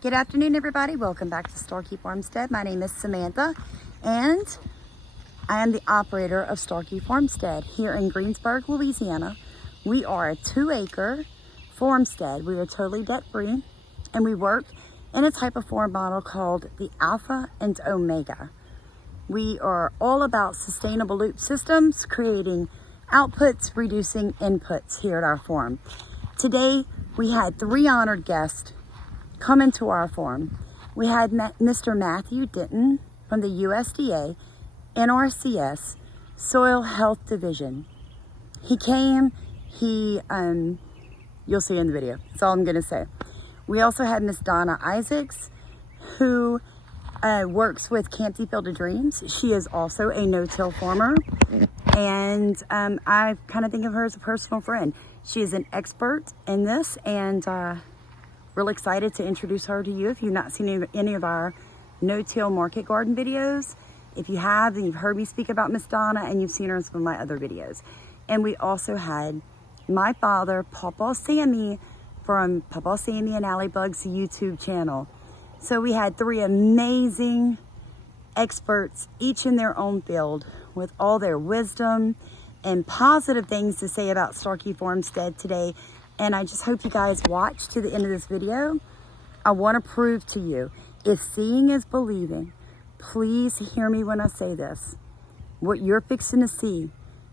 Good afternoon, everybody. Welcome back to Starkey Farmstead. My name is Samantha, and I am the operator of Starkey Farmstead here in Greensburg, Louisiana. We are a 2-acre farmstead. We are totally debt-free, and we work in a type of farm model called the Alpha and Omega. We are all about sustainable loop systems, creating outputs, reducing inputs here at our farm. Today, we had 3 honored guests come into our farm. We had Mr. Matthew Denton from the USDA-NRCS Soil Health Division. He came, you'll see in the video. That's all I'm gonna say. We also had Miss Donna Isaacs, who works with Camp Field of Dreams. She is also a no-till farmer, and I kind of think of her as a personal friend. She is an expert in this, and really excited to introduce her to you. If you've not seen any of our no-till market garden videos, if you have, then you've heard me speak about Miss Donna, and you've seen her in some of my other videos. And we also had my father, Papa Sammy, from Papa Sammy and Alley Bugs YouTube channel. So we had 3 amazing experts, each in their own field, with all their wisdom and positive things to say about Starkey Farmstead today. And I just hope you guys watch to the end of this video. I want to prove to you, if seeing is believing, please hear me when I say this. What you're fixing to see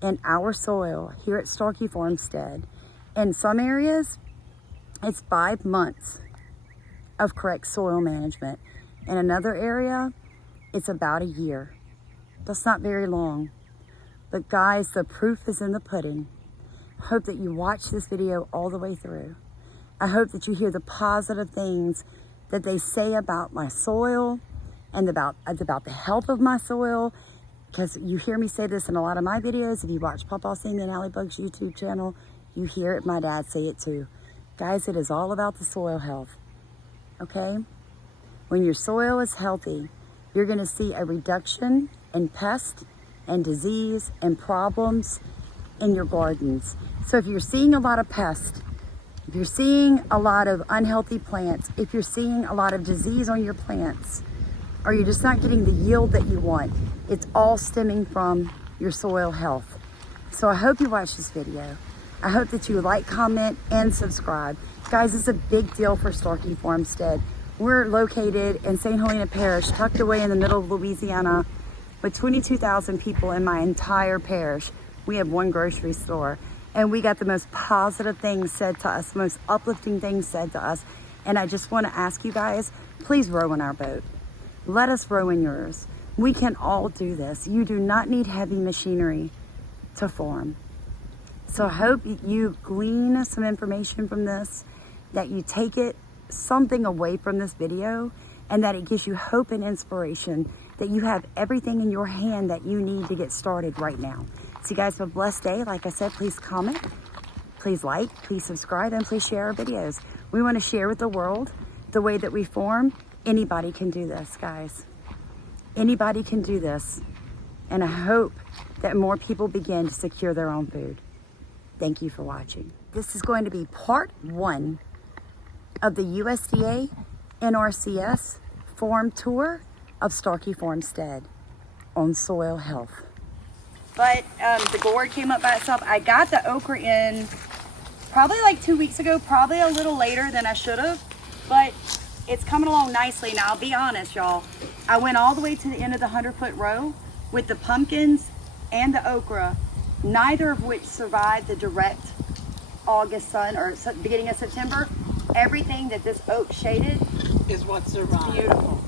in our soil here at Starkey Farmstead, in some areas, it's 5 months of correct soil management. In another area, it's about a year. That's not very long. But guys, the proof is in the pudding. I hope that you watch this video all the way through. I hope that you hear the positive things that they say about my soil and about the health of my soil, because you hear me say this in a lot of my videos. If you watch Papa Sing and Alley Bugs YouTube channel, you hear it, my dad say it too. Guys, it is all about the soil health, okay? When your soil is healthy, you're gonna see a reduction in pest and disease and problems in your gardens. So if you're seeing a lot of pests, if you're seeing a lot of unhealthy plants, if you're seeing a lot of disease on your plants, or you're just not getting the yield that you want, it's all stemming from your soil health. So I hope you watch this video. I hope that you like, comment, and subscribe. Guys, it's a big deal for Starkey Farmstead. We're located in St. Helena Parish, tucked away in the middle of Louisiana, with 22,000 people in my entire parish. We have 1 grocery store, and we got the most positive things said to us, the most uplifting things said to us. And I just want to ask you guys, please row in our boat. Let us row in yours. We can all do this. You do not need heavy machinery to farm. So I hope you glean some information from this, that you take something away from this video, and that it gives you hope and inspiration, that you have everything in your hand that you need to get started right now. So you guys have a blessed day. Like I said, please comment, please like, please subscribe, and please share our videos. We want to share with the world the way that we farm. Anybody can do this, guys. Anybody can do this. And I hope that more people begin to secure their own food. Thank you for watching. This is going to be part 1 of the USDA-NRCS farm tour of Starkey Farmstead on soil health. But the gourd came up by itself. I got the okra in probably like 2 weeks ago, probably a little later than I should have, but it's coming along nicely. Now, I'll be honest, y'all. I went all the way to the end of the 100-foot row with the pumpkins and the okra, neither of which survived the direct August sun or beginning of September. Everything that this oak shaded is what survived. Beautiful.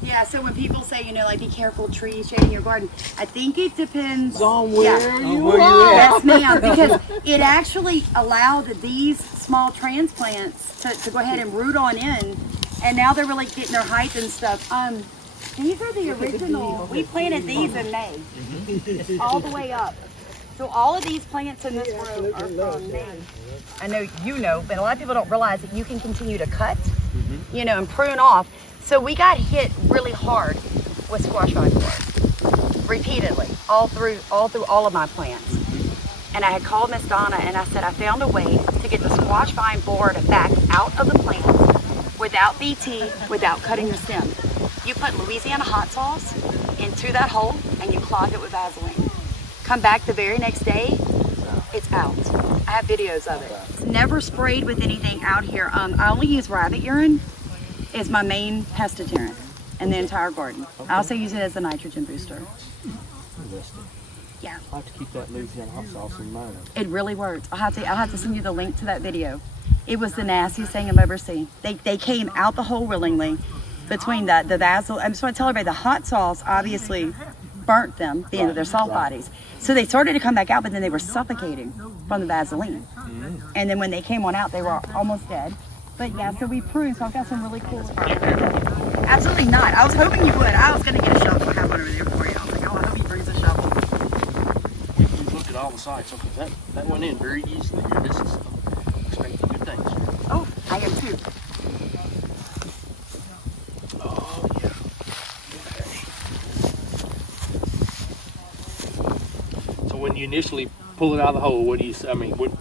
Yeah, so when people say, you know, like, be careful trees shading your garden, I think it depends on where you are. Yes, ma'am, because it actually allowed these small transplants to go ahead and root on in, and now they're really getting their height and stuff. These are the original. We planted these in May, all the way up. So all of these plants in this row are from May. I know you know, but a lot of people don't realize that you can continue to cut, you know, and prune off. So we got hit really hard with squash vine borer repeatedly, all through all of my plants. And I had called Miss Donna and I said, I found a way to get the squash vine borer to back out of the plant without BT, without cutting the stem. You put Louisiana hot sauce into that hole and you clog it with Vaseline. Come back the very next day, it's out. I have videos of it. It's never sprayed with anything out here. I only use rabbit urine as my main pest deterrent in the entire garden. I also use it as a nitrogen booster. Yeah. I have to keep that Louisiana hot sauce in mind. It really worked. I'll have to send you the link to that video. It was the nastiest thing I've ever seen. They came out the hole willingly between the Vaseline. I'm just want to tell everybody the hot sauce obviously burnt them, the end of their salt bodies. So they started to come back out, but then they were suffocating from the Vaseline. And then when they came on out, they were almost dead. But yeah, so we pruned, so I've got some really cool. Absolutely not. I was hoping you would. I was going to get a shovel. I have one over there for you. I was like, oh, I hope he brings a shovel. You look at all the sites. Okay, that went in very easily here. This is expecting good things here. Oh, I am too. Oh, yeah. Okay. So when you initially pull it out of the hole, what do you, I mean, what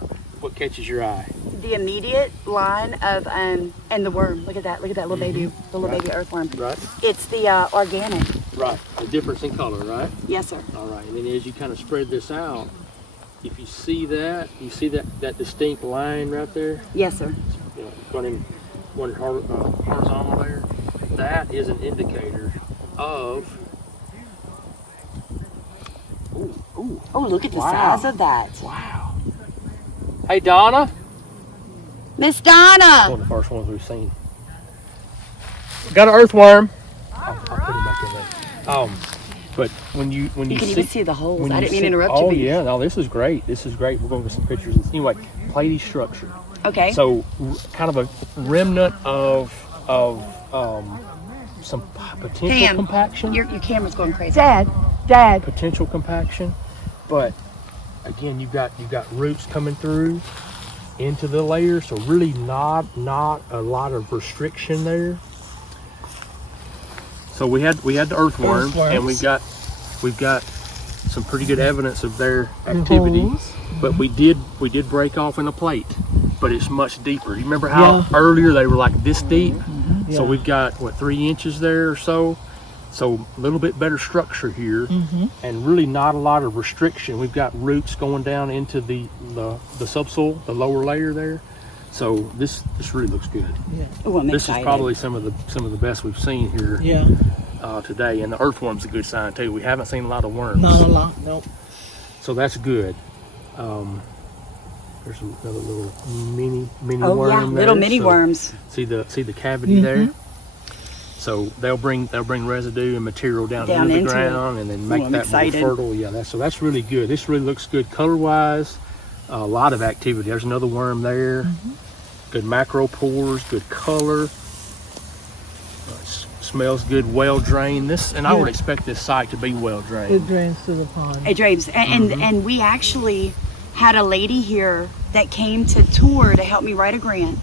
catches your eye? The immediate line of and the worm. Look at that little baby, the little baby earthworm. Right. It's the organic. Right. The difference in color, right? Yes, sir. All right. And then as you kind of spread this out, if you see that, that distinct line right there. Yes, sir. You know, one horizontal there. That is an indicator of. Ooh. Oh, look at the Wow. size of that. Wow. Hey, Donna. Miss Donna. One of the first ones we've seen. Got an earthworm. I'll put him back in there. But when you You can even see the holes. when I you didn't mean see- to interrupt you. Oh but yeah, no, this is great. This is great. We're going to get some pictures. Anyway, platy structure. Okay. So kind of a remnant of some potential Pam, compaction. your camera's going crazy. Dad. Potential compaction, but again, you've got roots coming through into the layer, so really not a lot of restriction there. So we had the earthworms, and we've got some pretty good evidence of their activity. But we did break off in a plate, but it's much deeper. You remember how earlier they were like this deep? So we've got what, 3 inches there or so. So a little bit better structure here, and really not a lot of restriction. We've got roots going down into the subsoil, the lower layer there. So this really looks good. Yeah. Oh, I'm This excited. is probably some of the best we've seen here today. And the earthworm's a good sign too. We haven't seen a lot of worms. Not a lot, nope. So that's good. There's another little mini Oh worm yeah, there. little mini So worms. See the cavity there. So they'll bring residue and material down into the into ground and then make I'm that excited. more fertile. Yeah, that's really good. This really looks good color-wise. A lot of activity. There's another worm there. Good macro pores, good color. Smells good, well drained. I would expect this site to be well drained. It drains to the pond. It drains, and we actually had a lady here that came to tour to help me write a grant.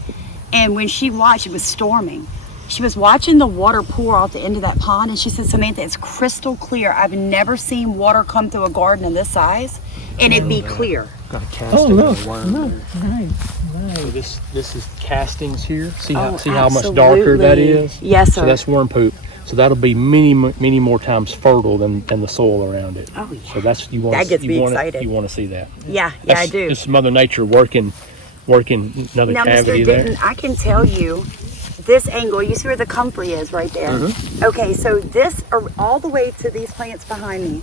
And when she watched, it was storming. She was watching the water pour off the end of that pond, and she said, Samantha, it's crystal clear. I've never seen water come through a garden of this size and it be clear. Got a casting Oh, of look, a worm look, there. nice. So this is castings here. See Oh, how much darker that absolutely. is? Yes, sir. So that's worm poop. So that'll be many more times fertile than the soil around it. Oh, yeah. So that's you want. That gets me excited. You want to see that. Yeah, I do. It's Mother Nature working another Now, cavity Mr. there. Denton, I can tell you this angle, you see where the comfrey is right there? Okay, so this, all the way to these plants behind me,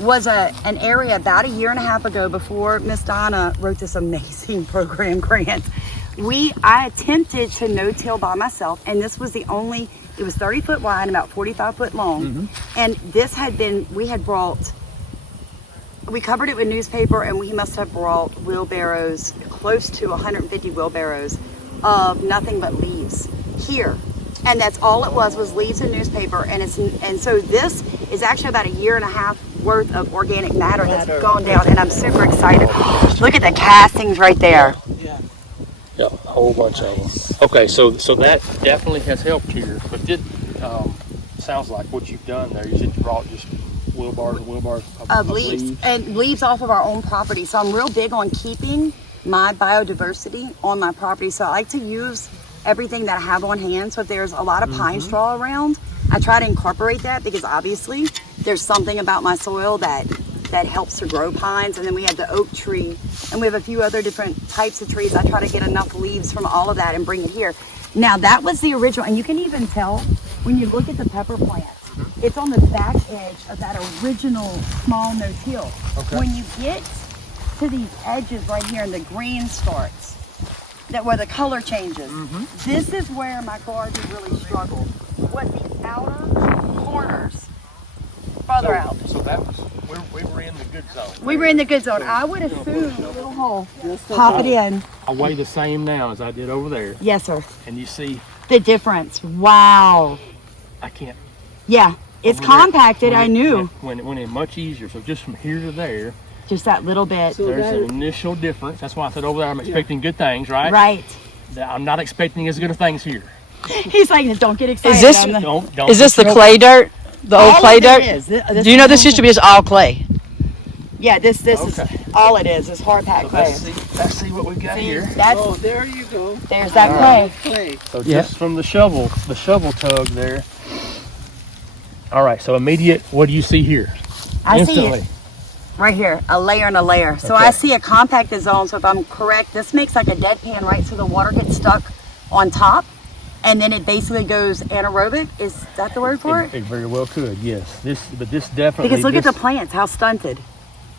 was an area about a year and a half ago before Miss Donna wrote this amazing program grant. I attempted to no-till by myself, and this was it was 30 foot wide and about 45 foot long. And this we covered it with newspaper, and we must have brought wheelbarrows, close to 150 wheelbarrows of nothing but leaves here. And that's all it was leaves and newspaper. And so this is actually about a year and a half worth of organic matter that's gone down, and I'm super excited. Look at the castings right there. Yeah, a whole bunch of them. Okay, so that definitely has helped here. But it sounds like what you've done there. You said you brought just wheelbars Of leaves and leaves off of our own property. So I'm real big on keeping my biodiversity on my property. So I like to use everything that I have on hand. So if there's a lot of pine straw around, I try to incorporate that because obviously there's something about my soil that helps to grow pines. And then we have the oak tree, and we have a few other different types of trees. I try to get enough leaves from all of that and bring it here. Now that was the original, and you can even tell when you look at the pepper plants, it's on the back edge of that original small no-till. Okay. When you get to these edges right here and the green starts, that where the color changes, this is where my garden really struggled. Was the outer corners further out. So that was, we were in the good zone. We were in the good zone. I would assume a little hole, pop it in. I weigh the same now as I did over there. Yes, sir. And you see, The difference. Wow. I can't. Yeah, it's over there, compacted. when I it- knew. When it went in much easier. So just from here to there, Just that little bit. So there's that- an initial difference. That's why I said over there I'm expecting good things, right? Right. I'm not expecting as good of things here. He's like, don't get excited. Is this- I'm the- Don't Is this the clay dirt? The old All clay of it dirt? is. Do you know this used to be just all clay? Yeah, this Okay. is all it is hard packed So clay. let's see what we got here. That's, Oh, there you go. there's that clay. Clay. So Yeah. just from the shovel tug there. All right, so immediate, what do you see here? I see Instantly. it right here, a layer and a layer. So Okay. I see a compacted zone. So if I'm correct, this makes like a dead pan, right? So the water gets stuck on top, and then it basically goes anaerobic. Is that the word for it? It very well could, yes. But this definitely. Because look at the this- plants, how stunted.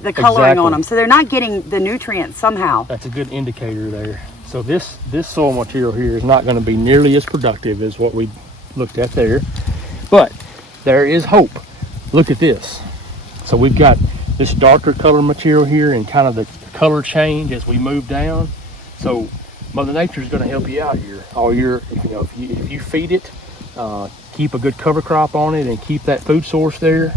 The coloring on Exactly. them. So they're not getting the nutrients somehow. That's a good indicator there. So this soil material here is not going to be nearly as productive as what we looked at there, but there is hope. Look at this. So we've got this darker color material here and kind of the color change as we move down. So Mother Nature is going to help you out here all year. If you feed it, keep a good cover crop on it, and keep that food source there.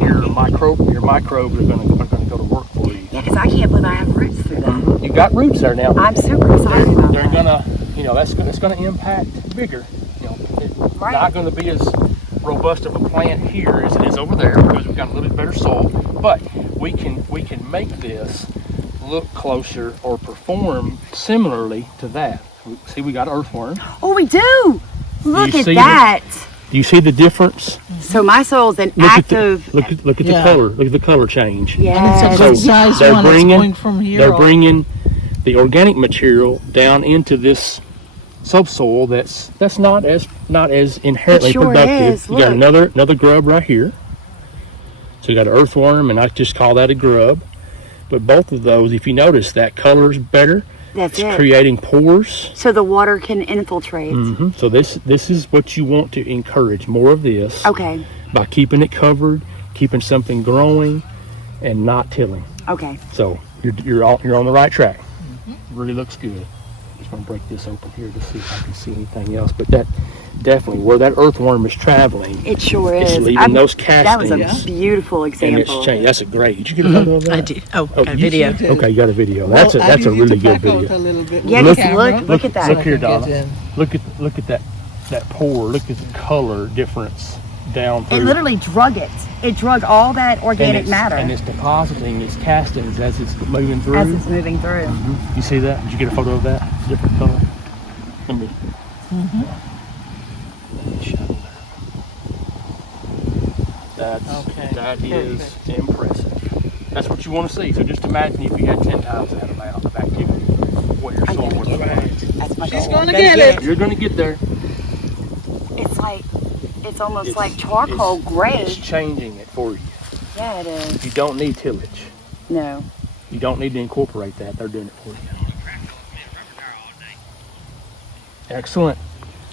Your microbes are going to go to work for you. Yeah, because I can't believe I have roots through that. You've got roots there now. I'm super excited about They're that. gonna, that's gonna impact bigger. It's Right. not going to be as robust of a plant here as it is over there because we've got a little bit better soil. But we can make this look closer or perform similarly to that. See, we got earthworm. Oh, we do. Look you at see that. Do you see the difference? So my soil's an Look active. at the Yeah. color. Look at the color change. And Yeah. it's a good size they're one. bringing- It's going from here. They're all- bringing the organic material down into this subsoil that's not as inherently It sure productive. is, You got look. another grub right here. So you got an earthworm, and I just call that a grub. But both of those, if you notice, that color is better. That's It's it. creating pores. So the water can infiltrate. So this is what you want to encourage, more of this, Okay. by keeping it covered, keeping something growing, and not tilling. Okay. So you're on the right track. Really looks good. Just want to break this open here to see if I can see anything else. But that definitely, where that earthworm is traveling, It sure it's is. leaving those That was castings. a beautiful And it's example. changed. That's a great. Did you get a photo of that? I did. Oh, Oh, a you video. did. Okay, you got a video. Well, That's I a need you really to good back out video. a little bit Yeah, with just the look camera. at that. Look here, I can Donna. get in. Look at that pore. Look at the color difference down through. It literally drug it. It drug all that and organic it's, matter and it's depositing its castings as it's moving through. as it's moving through. You see that? Did you get a photo of that? Different color. Let me. Shadow there. That is impressive. That's what you want to see. So just imagine if you had 10 times that amount of activity, what your I'm soul gonna would get look like. it. That's my She's goal. gonna I'm get it. You're going to get there. It's like, it's almost It's- like charcoal it's- gray. It's changing it for you. Yeah, it is. You don't need tillage. No. You don't need to incorporate that. They're doing it for you. Excellent.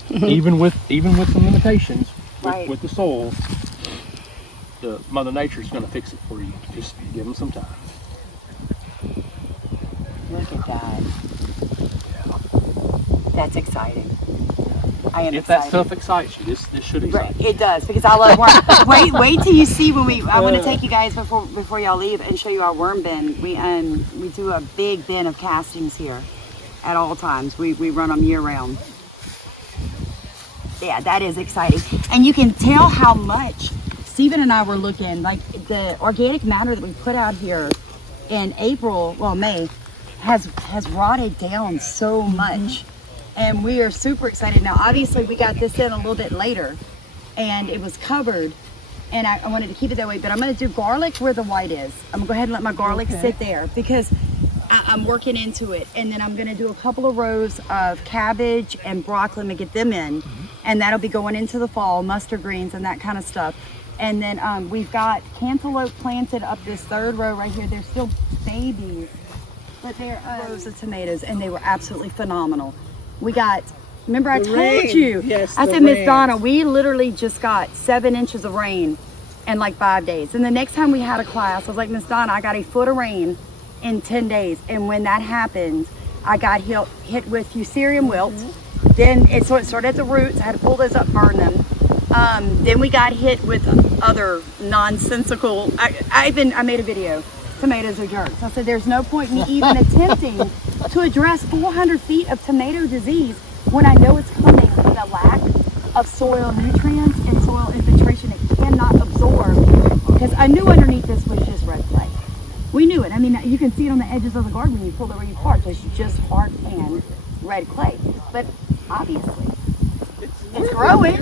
even with some limitations Right. with the soils, the Mother Nature is going to fix it for you. Just give them some time. Look at that. That's exciting. I am If that excited. stuff excites you, this should excite Right, you. it does because I love worm. wait till you see when I want to take you guys before y'all leave and show you our worm bin. We do a big bin of castings here at all times. We run them year round. Yeah, that is exciting, and you can tell how much Stephen and I were looking like the organic matter that we put out here in May. has rotted down so much. And we are super excited. Now, obviously, we got this in a little bit later, and it was covered, and I wanted to keep it that way, but I'm going to do garlic where the white is. I'm going to go ahead and let my garlic sit there because I'm working into it. And then I'm going to do a couple of rows of cabbage and broccoli to get them in, and that'll be going into the fall, mustard greens and that kind of stuff. And then we've got cantaloupe planted up this third row right here. They're still babies, but they're rows of tomatoes, and they were absolutely phenomenal. We got, remember I told you, Yes, I the said, Miss rain. Donna, we literally just got 7 inches of rain in like 5 days. And the next time we had a class, I was like, Miss Donna, I got a foot of rain in 10 days. And when that happened, I got hit with fusarium wilt. Then it started at the roots. I had to pull those up, burn them. Then we got hit with other nonsensical, I made a video, tomatoes are jerks. I said, there's no point in me even attempting to address 400 feet of tomato disease when I know it's coming from a lack of soil nutrients and soil infiltration it cannot absorb. Because I knew underneath this was just red clay. We knew it. I mean, you can see it on the edges of the garden when you pull it where you park. It's just hard pan red clay. But obviously, it's growing.